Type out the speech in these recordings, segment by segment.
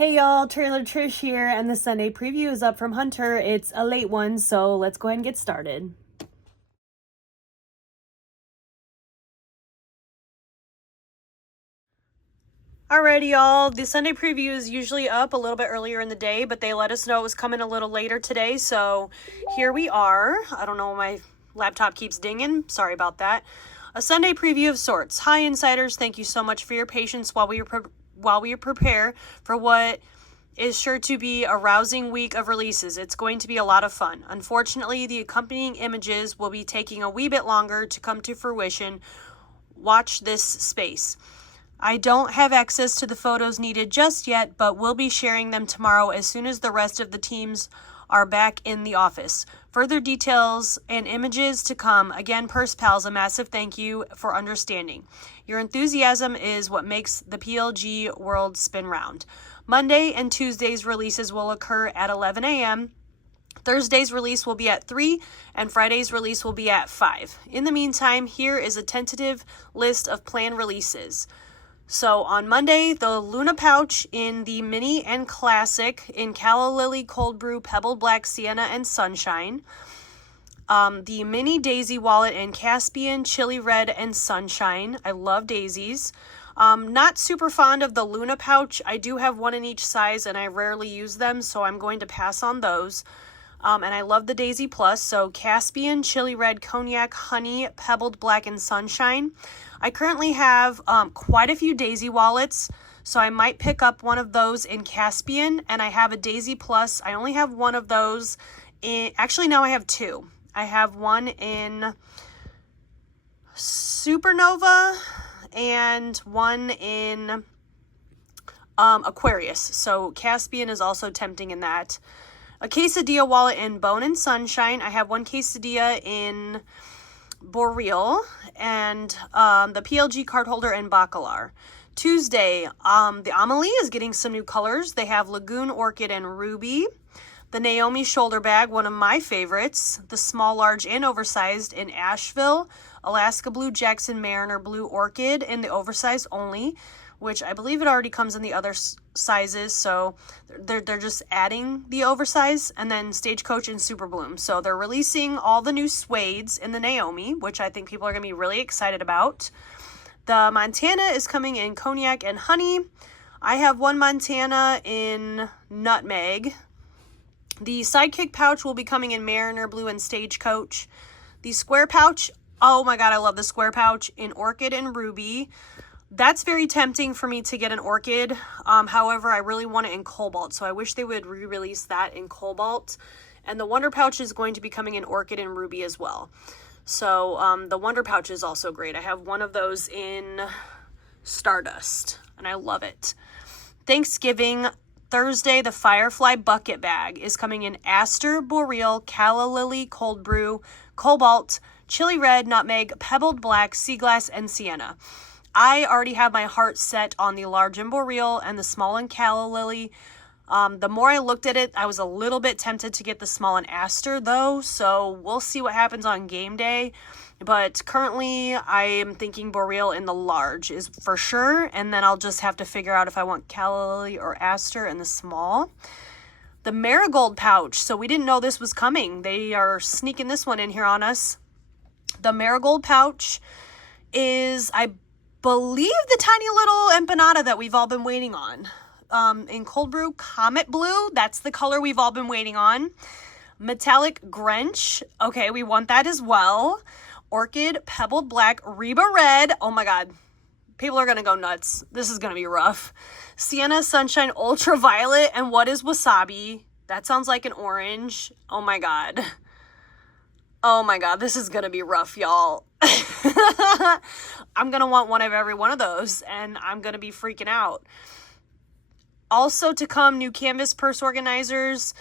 Hey y'all, Trailer Trish here, and the Sunday preview is up from Hunter. It's a late one, so let's go ahead and get started. Alrighty y'all, the Sunday preview is usually up a little bit earlier in the day, but they let us know it was coming a little later today, so here we are. I don't know, my laptop keeps dinging, sorry about that. A Sunday preview of sorts. Hi insiders, thank you so much for your patience while we prepare for what is sure to be a rousing week of releases. It's going to be a lot of fun. Unfortunately, the accompanying images will be taking a wee bit longer to come to fruition. Watch this space. I don't have access to the photos needed just yet, but we'll be sharing them tomorrow as soon as the rest of the teams are back in the office. Further details and images to come. Again, Purse Pals, a massive thank you for understanding. Your enthusiasm is what makes the PLG world spin round. Monday and Tuesday's releases will occur at 11 a.m. Thursday's release will be at 3, and Friday's release will be at 5. In the meantime, here is a tentative list of planned releases. So on Monday, the Luna Pouch in the Mini and Classic in Calla Lily Cold Brew, Pebbled Black, Sienna, and Sunshine. The Mini Daisy Wallet in Caspian, Chili Red, and Sunshine. I love daisies. Not super fond of the Luna Pouch. I do have one in each size and I rarely use them, so I'm going to pass on those. And I love the Daisy Plus, so Caspian, Chili Red, Cognac, Honey, Pebbled Black, and Sunshine. I currently have quite a few Daisy wallets, so I might pick up one of those in Caspian, and I have a Daisy Plus. I only have one of those in, actually now I have two. I have one in Supernova and one in Aquarius, so Caspian is also tempting in that. A quesadilla wallet in Bone and Sunshine. I have one quesadilla in Boreal, and the PLG card holder in Bacalar. Tuesday, the Amelia is getting some new colors. They have Lagoon Orchid and Ruby. The Naomi shoulder bag, one of my favorites. The small, large, and oversized in Asheville. Alaska Blue, Jackson Mariner Blue Orchid in the oversized only, which I believe it already comes in the other sizes, so they're just adding the oversize. And then Stagecoach and Super Bloom. So they're releasing all the new suedes in the Naomi, which I think people are going to be really excited about. The Montana is coming in Cognac and Honey. I have one Montana in Nutmeg. The Sidekick pouch will be coming in Mariner Blue and Stagecoach. The Square pouch, oh my god, I love the Square pouch in Orchid and Ruby. That's very tempting for me to get an Orchid. However, I really want it in Cobalt, so I wish they would re-release that in Cobalt. And the Wonder Pouch is going to be coming in Orchid and Ruby as well. So the Wonder Pouch is also great. I have one of those in Stardust, and I love it. Thanksgiving Thursday, the Firefly Bucket Bag is coming in Aster, Boreal, Calla Lily, Cold Brew, Cobalt, Chili Red, Nutmeg, Pebbled Black, Sea Glass, and Sienna. I already have my heart set on the large in Boreal and the small in Calla Lily. The more I looked at it, I was a little bit tempted to get the small in Aster though, so we'll see what happens on game day. But currently, I am thinking Boreal in the large is for sure, and then I'll just have to figure out if I want Calla Lily or Aster in the small. The Marigold pouch, so we didn't know this was coming. They are sneaking this one in here on us. The Marigold pouch is, I believe, the tiny little empanada that we've all been waiting on. In Cold Brew, Comet Blue, that's the color we've all been waiting on. Metallic Grench, okay, we want that as well. Orchid, Pebbled Black, Reba Red, oh my god, people are gonna go nuts. This is gonna be rough. Sienna, Sunshine, Ultraviolet, and what is Wasabi? That sounds like an orange. Oh my god. Oh my god, this is gonna be rough, y'all. I'm gonna want one of every one of those, and I'm gonna be freaking out. Also to come, new canvas purse organizers.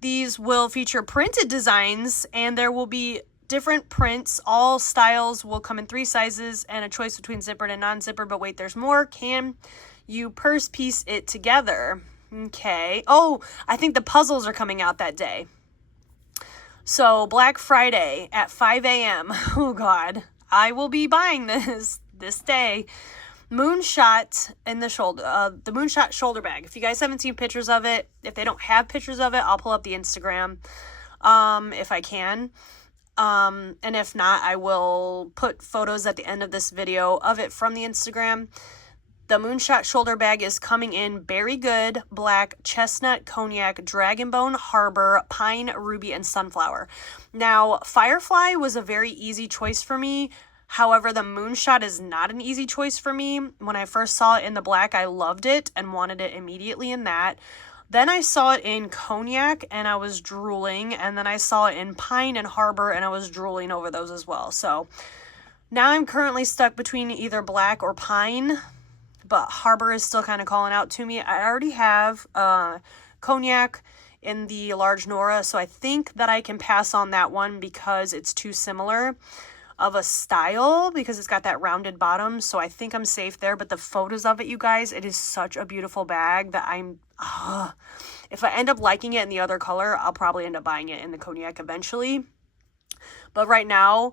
These will feature printed designs, and there will be different prints. All styles will come in 3 sizes and a choice between zippered and non-zippered, but wait, there's more. Can you purse piece it together? Okay. Oh, I think the puzzles are coming out that day. So Black Friday at 5 a.m. Oh god, I will be buying this day. Moon Shot in the shoulder, the Moon Shot shoulder bag. If you guys haven't seen pictures of it, if they don't have pictures of it, I'll pull up the Instagram, if I can. And if not, I will put photos at the end of this video of it from the Instagram. The Moon Shot shoulder bag is coming in Berry Good, Black, Chestnut, Cognac, Dragonbone, Harbor, Pine, Ruby, and Sunflower. Now, Firefly was a very easy choice for me. However, the Moon Shot is not an easy choice for me. When I first saw it in the black, I loved it and wanted it immediately in that. Then I saw it in Cognac and I was drooling. And then I saw it in Pine and Harbor and I was drooling over those as well. So now I'm currently stuck between either Black or Pine. But Harbor is still kind of calling out to me. I already have Cognac in the large Nora, so I think that I can pass on that one because it's too similar of a style, because it's got that rounded bottom, so I think I'm safe there. But the photos of it, you guys, it is such a beautiful bag that if I end up liking it in the other color, I'll probably end up buying it in the Cognac eventually. But right now,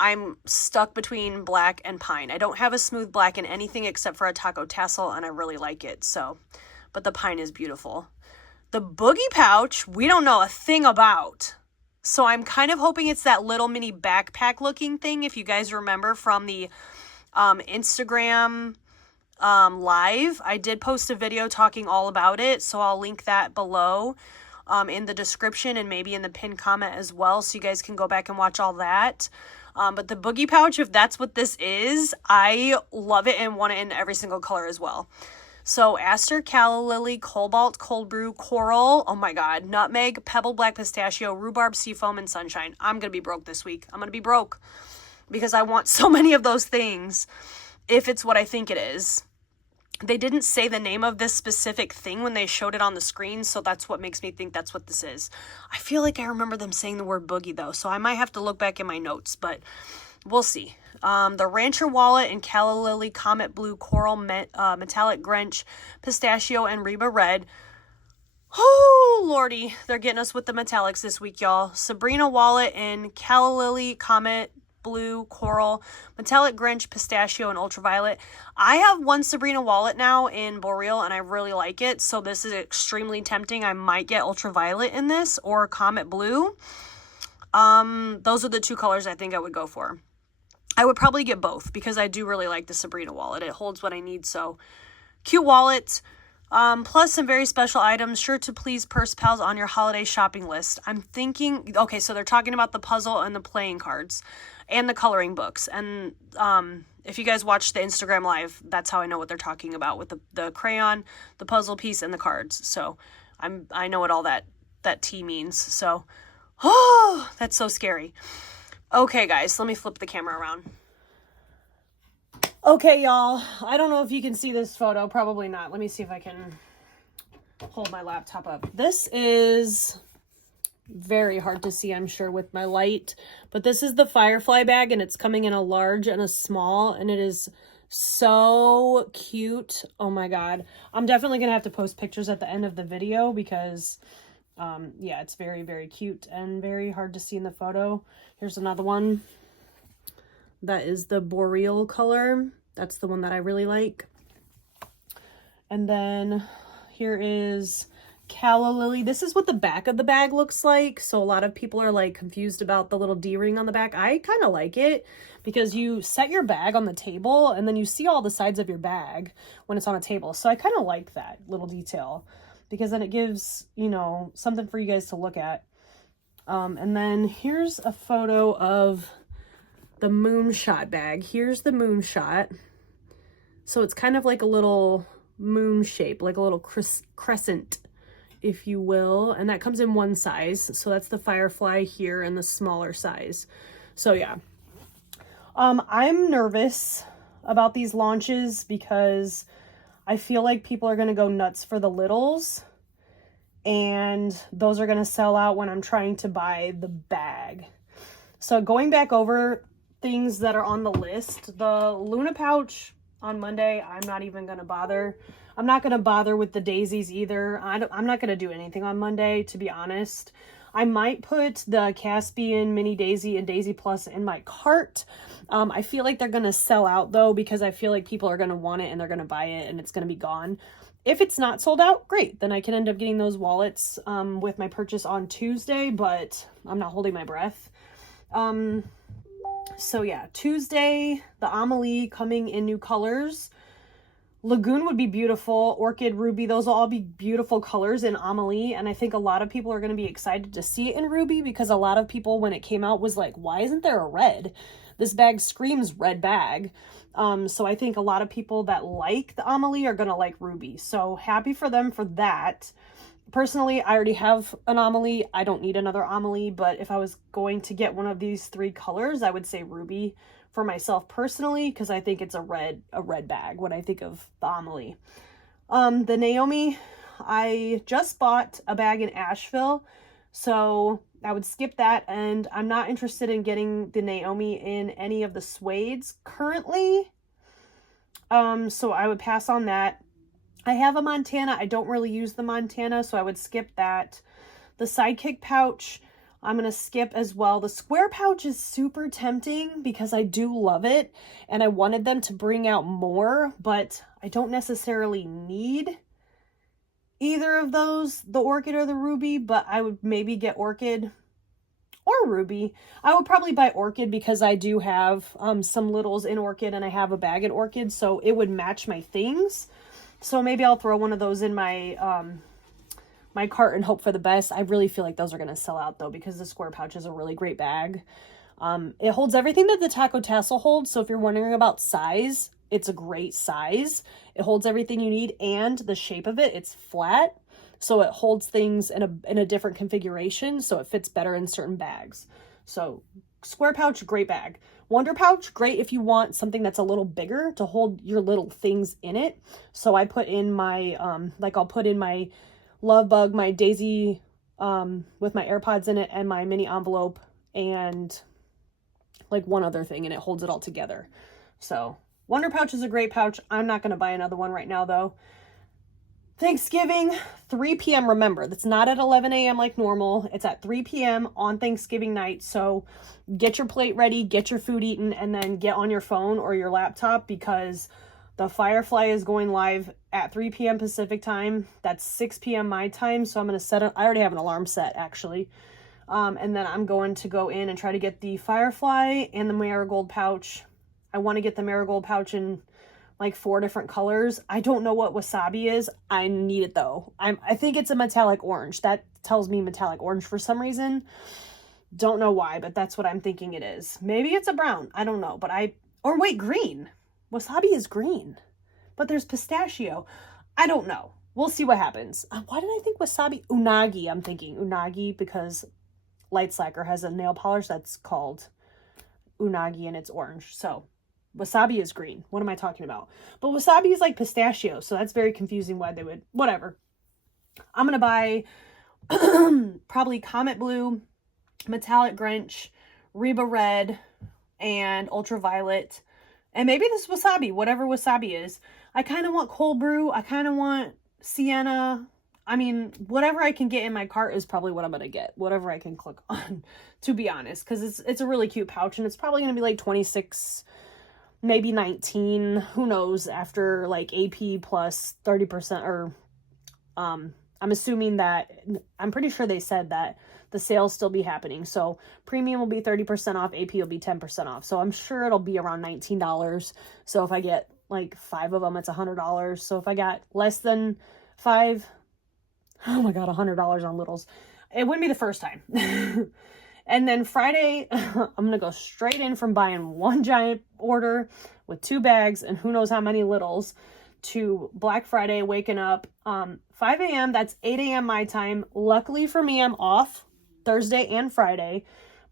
I'm stuck between Black and Pine. I don't have a smooth black in anything except for a taco tassel, and I really like it. So, but the Pine is beautiful. The Boogie pouch, we don't know a thing about. So I'm kind of hoping it's that little mini backpack looking thing. If you guys remember from the Instagram live, I did post a video talking all about it. So I'll link that below in the description and maybe in the pinned comment as well. So you guys can go back and watch all that. But the Boogie pouch, if that's what this is, I love it and want it in every single color as well. So Aster, Calla Lily, Cobalt, Cold Brew, Coral, oh my god, Nutmeg, Pebble Black Pistachio, Rhubarb, Seafoam, and Sunshine. I'm going to be broke this week. I'm going to be broke because I want so many of those things if it's what I think it is. They didn't say the name of this specific thing when they showed it on the screen, so that's what makes me think that's what this is. I feel like I remember them saying the word boogie, though, so I might have to look back in my notes, but we'll see. The Rancher Wallet in Calla Lily, Comet Blue, Coral, Metallic Grinch, Pistachio, and Reba Red. Oh, lordy, they're getting us with the metallics this week, y'all. Sabrina Wallet in Calla Lily, Comet Blue, Coral, Metallic Grinch, Pistachio, and Ultraviolet. I have one Sabrina wallet now in Boreal, and I really like it, so this is extremely tempting. I might get Ultraviolet in this, or Comet Blue. Those are the two colors I think I would go for. I would probably get both, because I do really like the Sabrina wallet. It holds what I need, so cute wallet. Plus some very special items, sure to please purse pals on your holiday shopping list. I'm thinking, okay, so they're talking about the puzzle and the playing cards and the coloring books. And if you guys watch the Instagram live, that's how I know what they're talking about with the crayon, the puzzle piece, and the cards. So I know what all that T means. So, oh, that's so scary. Okay, guys, let me flip the camera around. Okay, y'all, I don't know if you can see this photo. Probably not. Let me see if I can hold my laptop up. This is very hard to see, I'm sure, with my light. But this is the Firefly bag, and it's coming in a large and a small, and it is so cute. Oh, my God. I'm definitely going to have to post pictures at the end of the video because, yeah, it's very, very cute and very hard to see in the photo. Here's another one. That is the Boreal color. That's the one that I really like. And then here is Calla Lily. This is what the back of the bag looks like. So a lot of people are like confused about the little D-ring on the back. I kind of like it because you set your bag on the table and then you see all the sides of your bag when it's on a table. So I kind of like that little detail because then it gives, you know, something for you guys to look at. And then here's a photo of the Moon Shot bag. Here's the Moon Shot. So it's kind of like a little moon shape, like a little crescent, if you will. And that comes in one size. So that's the Firefly here in the smaller size. So yeah. I'm nervous about these launches because I feel like people are going to go nuts for the littles. And those are going to sell out when I'm trying to buy the bag. So going back over things that are on the list, the Luna pouch on Monday, I'm not even going to bother. I'm not going to bother with the daisies either. I'm not going to do anything on Monday, to be honest. I might put the Caspian Mini Daisy and Daisy Plus in my cart. I feel like they're going to sell out though, because I feel like people are going to want it and they're going to buy it and it's going to be gone. If it's not sold out, great. Then I can end up getting those wallets with my purchase on Tuesday, but I'm not holding my breath. So yeah, Tuesday, the Amelia coming in new colors. Lagoon would be beautiful. Orchid, Ruby, those will all be beautiful colors in Amelia. And I think a lot of people are going to be excited to see it in Ruby, because a lot of people, when it came out, was like, why isn't there a red? This bag screams red bag. So I think a lot of people that like the Amelia are going to like Ruby. So happy for them for that. Personally, I already have an Amelia. I don't need another Amelia, but if I was going to get one of these 3 colors, I would say Ruby for myself personally, because I think it's a red bag when I think of the Amelia. The Naomi, I just bought a bag in Asheville, so I would skip that, and I'm not interested in getting the Naomi in any of the suedes currently. So I would pass on that. I have a Montana. I don't really use the Montana, so I would skip that. The Sidekick pouch, I'm going to skip as well. The square pouch is super tempting because I do love it, and I wanted them to bring out more, but I don't necessarily need either of those, the Orchid or the Ruby, but I would maybe get Orchid or Ruby. I would probably buy Orchid because I do have some littles in Orchid and I have a bag in Orchid, so it would match my things. So maybe I'll throw one of those in my my cart and hope for the best. I really feel like those are going to sell out though, because the square pouch is a really great bag. It holds everything that the Taco Tassel holds. So if you're wondering about size, it's a great size. It holds everything you need, and the shape of it, it's flat. So it holds things in a different configuration. So it fits better in certain bags. So square pouch, great bag. Wonder pouch, great if you want something that's a little bigger to hold your little things in it. So I put in my, I'll put in my Love Bug, my Daisy with my AirPods in it, and my mini envelope, and like one other thing, and it holds it all together. So Wonder pouch is a great pouch. I'm not going to buy another one right now though. Thanksgiving, 3 p.m. Remember, that's not at 11 a.m. like normal. It's at 3 p.m. on Thanksgiving night. So get your plate ready, get your food eaten, and then get on your phone or your laptop, because the Firefly is going live at 3 p.m. Pacific time. That's 6 p.m. my time. So I'm going to set it. I already have an alarm set actually. And then I'm going to go in and try to get the Firefly and the Marigold pouch. I want to get the Marigold pouch in like 4 different colors. I don't know what Wasabi is. I need it though. I think it's a metallic orange. That tells me metallic orange for some reason. Don't know why, but that's what I'm thinking it is. Maybe it's a brown. I don't know, but or wait, green. Wasabi is green, but there's pistachio. I don't know. We'll see what happens. Why did I think wasabi? Unagi, I'm thinking unagi because Light Slacker has a nail polish that's called unagi and it's orange. So wasabi is green. What am I talking about? But wasabi is like pistachio, so that's very confusing why they would, whatever. I'm going to buy probably Comet Blue, Metallic Grinch, REBA Red, and Ultraviolet. And maybe this wasabi, whatever wasabi is. I kind of want cold brew. I kind of want sienna. I mean, whatever I can get in my cart is probably what I'm going to get. Whatever I can click on, to be honest. Because it's a really cute pouch. And it's probably going to be like 26, maybe 19. Who knows, after like AP plus 30%. Or I'm assuming that, I'm pretty sure they said that the sales still be happening. So premium will be 30% off, AP will be 10% off. So I'm sure it'll be around $19. So if I get like 5 of them, it's $100. So if I got less than 5, oh my God, $100 on littles. It wouldn't be the first time. And then Friday, I'm going to go straight in from buying 1 giant order with 2 bags and who knows how many littles to Black Friday, waking up 5 a.m. That's 8 a.m. my time. Luckily for me, I'm off Thursday and Friday,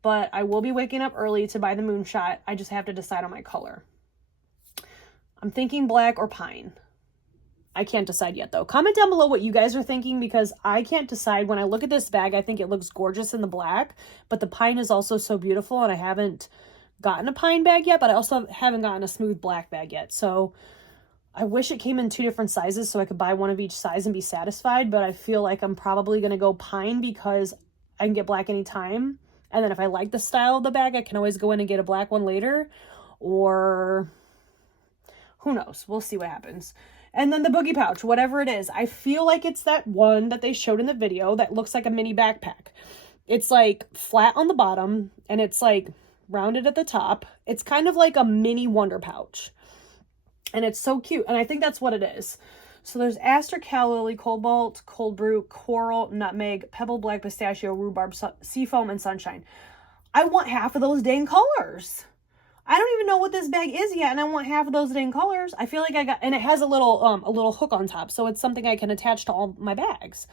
but I will be waking up early to buy the Moon Shot. I just have to decide on my color. I'm thinking black or pine. I can't decide yet though. Comment down below what you guys are thinking, because I can't decide. When I look at this bag, I think it looks gorgeous in the black, but the pine is also so beautiful, and I haven't gotten a pine bag yet, but I also haven't gotten a smooth black bag yet. So I wish it came in 2 different sizes so I could buy one of each size and be satisfied, but I feel like I'm probably going to go pine because I can get black anytime. And then if I like the style of the bag, I can always go in and get a black one later. Or who knows? We'll see what happens. And then the boogie pouch, whatever it is. I feel like it's that one that they showed in the video that looks like a mini backpack. It's like flat on the bottom and it's like rounded at the top. It's kind of like a mini wonder pouch. And it's so cute. And I think that's what it is. So there's Aster, Cal Lily, Cobalt, Cold Brew, Coral, Nutmeg, Pebble Black, Pistachio, Rhubarb, Seafoam, and Sunshine. I want half of those dang colors. I don't even know what this bag is yet, and I want half of those dang colors. I feel like I got, and it has a little hook on top, so it's something I can attach to all my bags.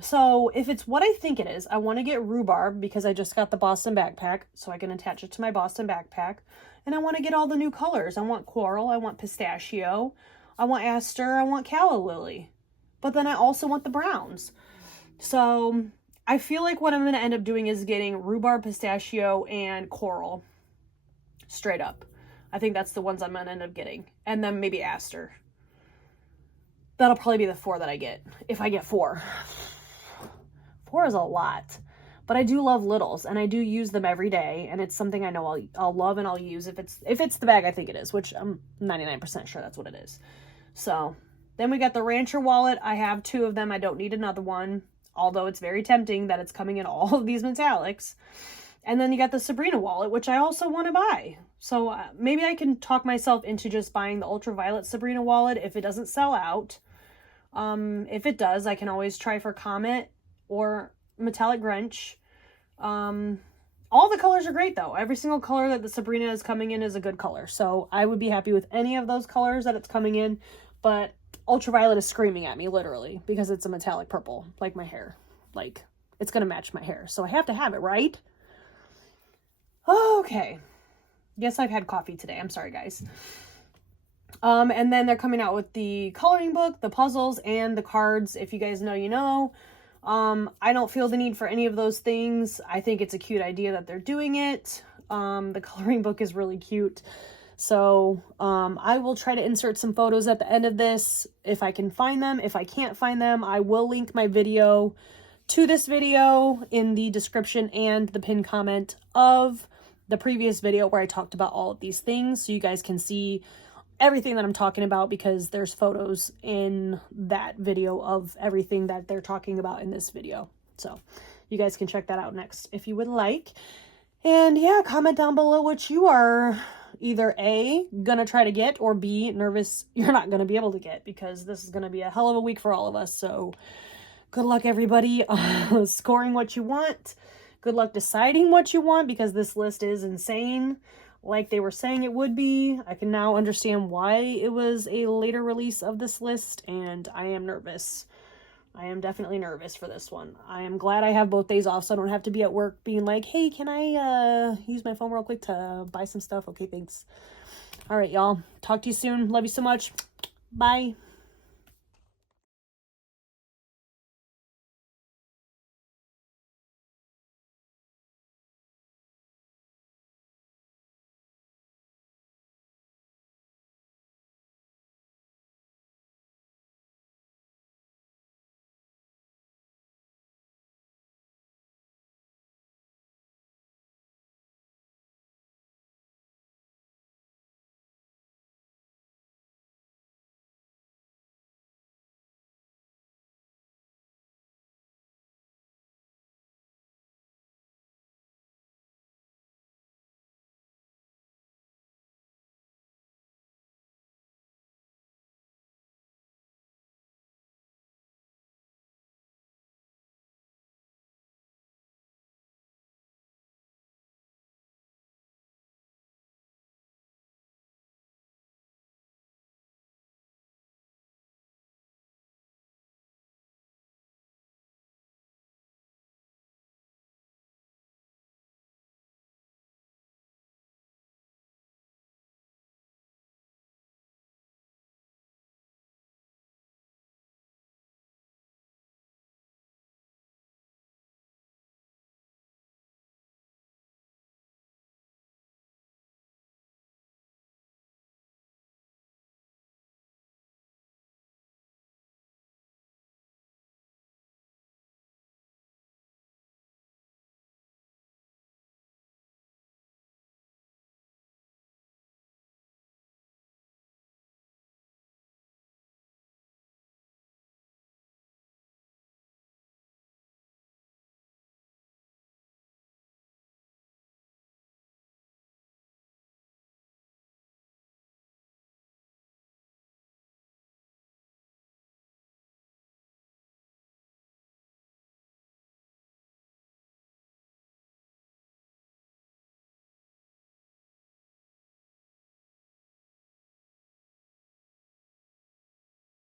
So if it's what I think it is, I want to get Rhubarb because I just got the Boston backpack, so I can attach it to my Boston backpack. And I want to get all the new colors. I want Coral, I want Pistachio, I want Aster, I want Calla Lily. But then I also want the browns. So I feel like what I'm going to end up doing is getting Rhubarb, Pistachio, and Coral. Straight up. I think that's the ones I'm going to end up getting. And then maybe Aster. That'll probably be the 4 that I get. If I get 4. 4 is a lot. But I do love littles, and I do use them every day, and it's something I know I'll love and I'll use if it's the bag I think it is, which I'm 99% sure that's what it is. So, then we got the Rancher wallet. I have 2 of them. I don't need another one, although it's very tempting that it's coming in all of these metallics. And then you got the Sabrina wallet, which I also want to buy. So, maybe I can talk myself into just buying the Ultraviolet Sabrina wallet if it doesn't sell out. If it does, I can always try for Comet or Metallic Grinch. All the colors are great though. Every single color that the Sabrina is coming in is a good color. So I would be happy with any of those colors that it's coming in. But Ultraviolet is screaming at me literally because it's a metallic purple, like my hair. Like, it's going to match my hair. So I have to have it, right? Okay. Yes, I've had coffee today. I'm sorry, guys. And then they're coming out with the coloring book, the puzzles, and the cards. If you guys know, you know. I don't feel the need for any of those things. I think it's a cute idea that they're doing it. The coloring book is really cute. So, I will try to insert some photos at the end of this if I can find them. If I can't find them, I will link my video to this video in the description and the pinned comment of the previous video where I talked about all of these things. So you guys can see everything that I'm talking about because there's photos in that video of everything that they're talking about in this video. So you guys can check that out next if you would like. And yeah, comment down below what you are either A, gonna try to get, or B, nervous you're not gonna be able to get, because this is gonna be a hell of a week for all of us. So good luck everybody scoring what you want. Good luck deciding what you want, because this list is insane. Like they were saying it would be. I can now understand why it was a later release of this list, and I am nervous. I am definitely nervous for this one. I am glad I have both days off, so I don't have to be at work being like, hey, can I use my phone real quick to buy some stuff? Okay, thanks. All right, y'all. Talk to you soon. Love you so much. Bye.